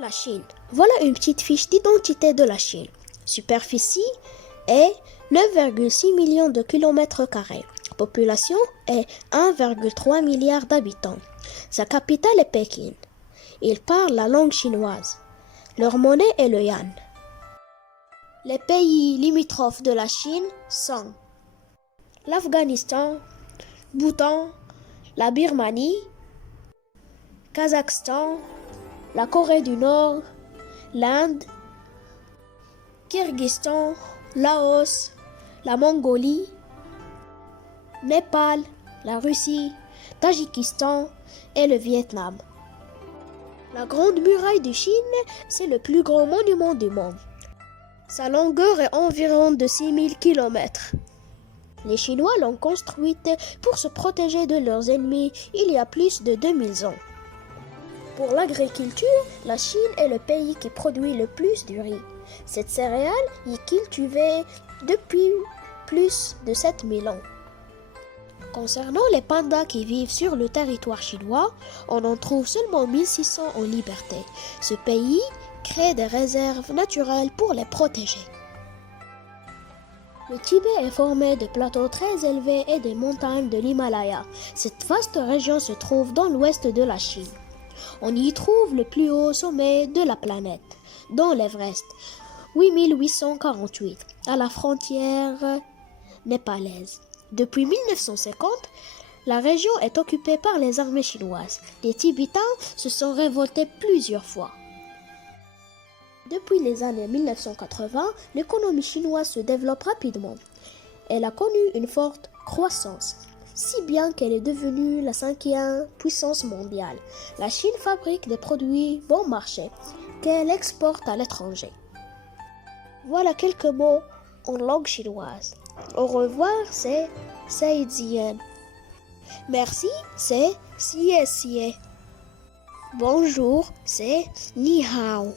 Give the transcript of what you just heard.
La Chine. Voilà une petite fiche d'identité de la Chine. Superficie est 9,6 millions de kilomètres carrés. Population est 1,3 milliard d'habitants. Sa capitale est Pékin. Ils parlent la langue chinoise. Leur monnaie est le yuan. Les pays limitrophes de la Chine sont l'Afghanistan, Bhoutan, la Birmanie, Kazakhstan, la Corée du Nord, l'Inde, Kyrgyzstan, Laos, la Mongolie, Népal, la Russie, Tadjikistan et le Vietnam. La Grande Muraille de Chine, c'est le plus grand monument du monde. Sa longueur est environ de 6000 km. Les Chinois l'ont construite pour se protéger de leurs ennemis il y a plus de 2000 ans. Pour l'agriculture, la Chine est le pays qui produit le plus du riz. Cette céréale est cultivée depuis plus de 7000 ans. Concernant les pandas qui vivent sur le territoire chinois, on en trouve seulement 1600 en liberté. Ce pays crée des réserves naturelles pour les protéger. Le Tibet est formé de plateaux très élevés et des montagnes de l'Himalaya. Cette vaste région se trouve dans l'ouest de la Chine. On y trouve le plus haut sommet de la planète, dans l'Everest, 8848, à la frontière népalaise. Depuis 1950, la région est occupée par les armées chinoises. Les Tibétains se sont révoltés plusieurs fois. Depuis les années 1980, l'économie chinoise se développe rapidement. Elle a connu une forte croissance, si bien qu'elle est devenue la 5e puissance mondiale. La Chine fabrique des produits bon marché qu'elle exporte à l'étranger. Voilà quelques mots en langue chinoise. Au revoir, c'est Zaijian. Merci, c'est Xie Xie. Bonjour, c'est Ni Hao.